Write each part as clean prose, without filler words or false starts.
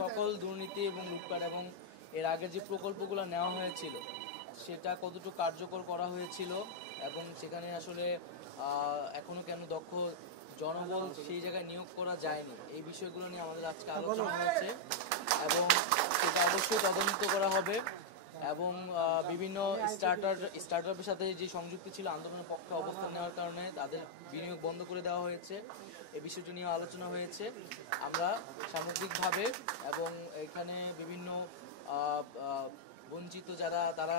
সকল দুর্নীতি এবং লুটপাট এবং এর আগে যে প্রকল্পগুলো নেওয়া হয়েছিল সেটা কতটুকু কার্যকর করা হয়েছিল এবং সেখানে আসলে এখনো কেন দক্ষ জনবল সেই জায়গায় নিয়োগ করা যায়নি, এই বিষয়গুলো নিয়ে আমাদের আজকে আলোচনা হয়েছে এবং সেটা অবশ্যই তদন্ত করা হবে এবং বিভিন্ন স্টার্টআপের সাথে যে সংযুক্তি ছিল আন্দোলনের পক্ষে অবস্থান নেওয়ার কারণে তাদের বিনিয়োগ বন্ধ করে দেওয়া হয়েছে, এই বিষয়টি নিয়ে আলোচনা হয়েছে। আমরা সামগ্রিকভাবে এবং এখানে বিভিন্ন বঞ্চিত যারা তারা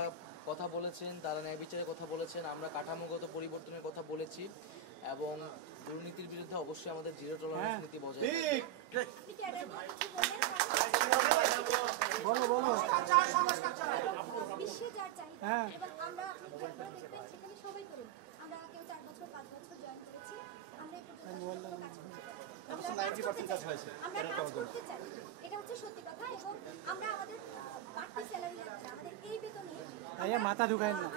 কথা বলেছেন, তারা ন্যায় বিচারের কথা বলেছেন, আমরা কাঠামোগত পরিবর্তনের কথা বলেছি এবং দুর্নীতির বিরুদ্ধে অবশ্যই আমাদের জিরো টলারেন্স নীতি বজায় মাথা ঢুকায় না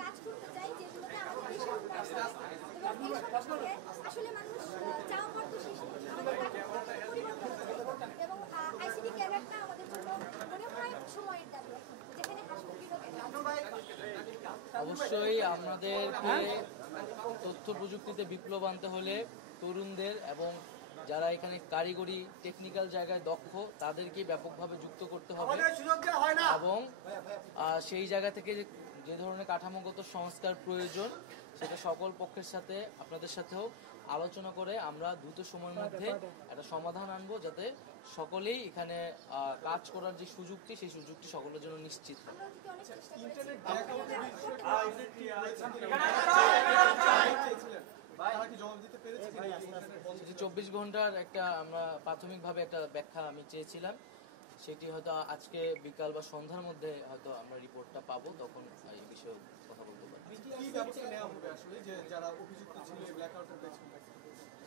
কাজ করতে চাই যেগুলোতে আমাদের দেশের এবং এই সমস্যাকে আসলে মানুষ চাওয়া করতে শেষ পরিবর্তন এবং আইসিটি ক্যাডারটা আমাদের জন্য মনে হয় সময়ের দাবি যেখানে অবশ্যই আমাদেরকে তথ্য প্রযুক্তিতে বিপ্লব আনতে হলে তরুণদের এবং যারা এখানে কারিগরি টেকনিক্যাল জায়গায় দক্ষ তাদেরকে ব্যাপকভাবে যুক্ত করতে হবে এবং সেই জায়গা থেকে যে ধরনের কাঠামোগত সংস্কার প্রয়োজন সেটা সকল পক্ষের সাথে আপনাদের সাথেও আলোচনা করে আমরা দ্রুত সময়ের মধ্যে একটা সমাধান আনবো যাতে সকলেই এখানে কাজ করার যে সুযোগটি সেই সুযোগটি সকলের জন্য নিশ্চিত হয়। 24 ঘন্টার একটা আমরা প্রাথমিকভাবে একটা ব্যাখ্যা আমি চেয়েছিলাম, সেটি হয়তো আজকে বিকাল বা সন্ধ্যার মধ্যে হয়তো আমরা রিপোর্টটা পাবো, তখন এই বিষয়ে কথা বলতে পারবো।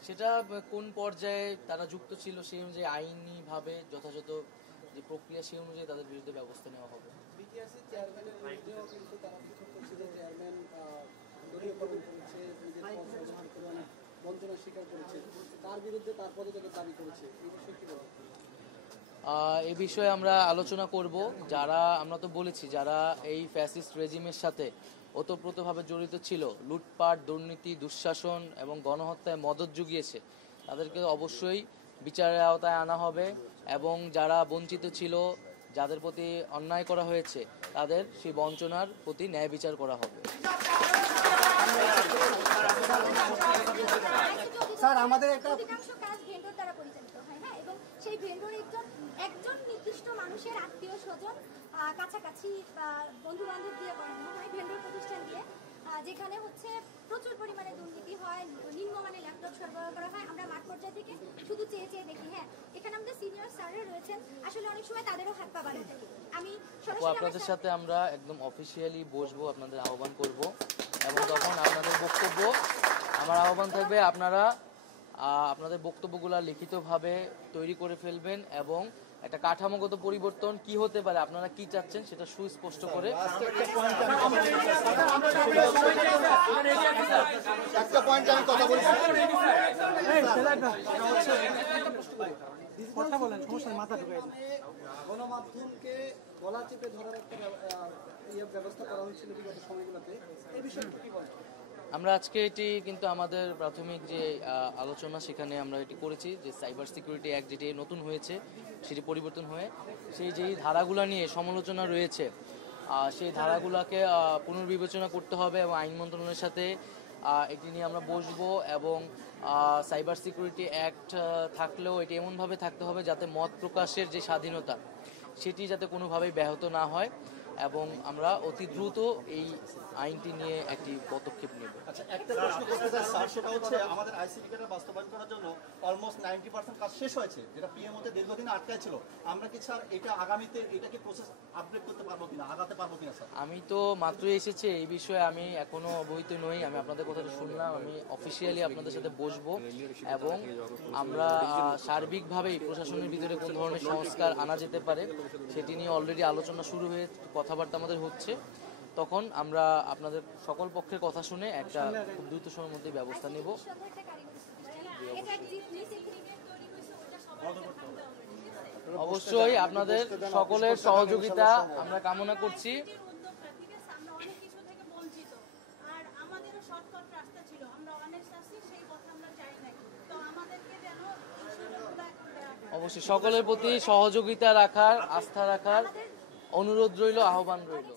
সেটা কোন পর্যায়ে তারা যুক্ত ছিল সেই অনুযায়ী আইনিভাবে যথাযথ যে প্রক্রিয়া সেই অনুযায়ী তাদের বিরুদ্ধে ব্যবস্থা নেওয়া হবে। এই বিষয়ে আমরা আলোচনা করব। যারা আমরা তো বলেছি যারা এই ফ্যাসিস্ট রেজিমের সাথে ওতপ্রোতভাবে জড়িত ছিল, লুটপাট, দুর্নীতি, দুঃশাসন এবং গণহত্যায় মদত জুগিয়েছে, তাদেরকে অবশ্যই বিচারের আওতায় আনা হবে এবং যারা বঞ্চিত ছিল, যাদের প্রতি অন্যায় করা হয়েছে, তাদের সেই বঞ্চনার প্রতি ন্যায় বিচার করা হবে। স্যার আমাদের একটা কাজ ভেন্ডর দ্বারা পরিচালিত হয়, হ্যাঁ, এবং সেই ভেন্ডর একজন নির্দিষ্ট মানুষের আত্মীয় স্বজন কাছাকাছি বন্ধু বান্ধব দিয়ে করানো হয়, ভেন্ডর প্রতিষ্ঠান দিয়ে, যেখানে হচ্ছে প্রচুর পরিমাণে দুর্নীতি হয়, নিম্নমানের ল্যাপটপ সরবরাহ করা হয়। আমরা মাঠ পর্যায়ে থেকে শুধু চেয়ে চেয়ে দেখি। হ্যাঁ, এখানে আমাদের সিনিয়র স্যাররা রয়েছেন, আসলে অনেক সময় তাদেরও হাত পা বাড়াতে আমি আপনাদের সাথে আমরা একদম অফিসিয়ালি বসবো, আপনাদের আহ্বান করব এবং তখন আপনাদের বক্তব্য, আমার আহ্বান থাকবে আপনারা আপনাদের বক্তব্যগুলো লিখিতভাবে তৈরি করে ফেলবেন এবং একটা কাঠামোগত পরিবর্তন কি হতে পারে, আপনারা কি চাচ্ছেন সেটা সুস্পষ্ট করে গণমাধ্যমকে গলা চেপে ধরার একটা ব্যবস্থা করা হয়েছিল বিগত সময়গুলোতে, এই বিষয়ে কি বলেন? আমরা আজকে এটি কিন্তু আমাদের প্রাথমিক যে আলোচনা সেখানে আমরা এটি করেছি যে সাইবার সিকিউরিটি অ্যাক্ট যেটি নতুন হয়েছে সেটি পরিবর্তন হয়ে সেই যেই ধারাগুলো নিয়ে সমালোচনা রয়েছে সেই ধারাগুলোকে পুনর্বিবেচনা করতে হবে এবং আইন মন্ত্রণালয়ের সাথে এটি নিয়ে আমরা বসবো এবং সাইবার সিকিউরিটি অ্যাক্ট থাকলেও এটি এমনভাবে থাকতে হবে যাতে মত প্রকাশের যে স্বাধীনতা সেটি যাতে কোনোভাবেই ব্যাহত না হয় এবং আমরা অতি দ্রুত এই আইনটি নিয়ে একটি পদক্ষেপ নেব। আচ্ছা, একটা প্রশ্ন করতে চাই স্যার, সেটা হচ্ছে আমাদের আইসিটি ক্যাডার বাস্তবায়ন করার জন্য অলমোস্ট 90% কাজ শেষ হয়েছে, যেটা পিএমওতে দীর্ঘদিন আটকায় ছিল। আমরা কি স্যার এটা আগামীতে এটাকে প্রসেস আপডেট করতে পারবো কিনা, আগাতে পারবো কিনা স্যার? আমি তো মাত্রই এসেছি, এই বিষয়ে আমি এখনো অবহিত নই। আমি আপনাদের কথাটা শুনলাম, আমি অফিসিয়ালি আপনাদের সাথে বসবো এবং আমরা সার্বিকভাবেই প্রশাসনের ভিতরে কোন ধরনের সংস্কার আনা যেতে পারে সেটি নিয়ে অলরেডি আলোচনা শুরু হয়ে কথাবার্তা আমাদের হচ্ছে। তখন আমরা আপনাদের সকল পক্ষের কথা শুনে একটা খুব দ্রুত সময়ের মধ্যে ব্যবস্থা নেব। অবশ্যই আপনাদের সকলের সহযোগিতা আমরা কামনা করছি। উদ্যোগটা ঠিক আছে, আমরা অনেক কিছু থেকে বঞ্চিত, আর আমাদেরও শর্টকাট রাস্তা ছিল, আমরা অনেক চাচ্ছি সেই পথে আমরা যাই নাই, তো আমাদেরকে যেন এই সুযোগগুলো এখন দেওয়া হয়। অবশ্যই সকলের প্রতি সহযোগিতা রাখার, আস্থা রাখার অনুরোধ রইল, আহ্বান রইল।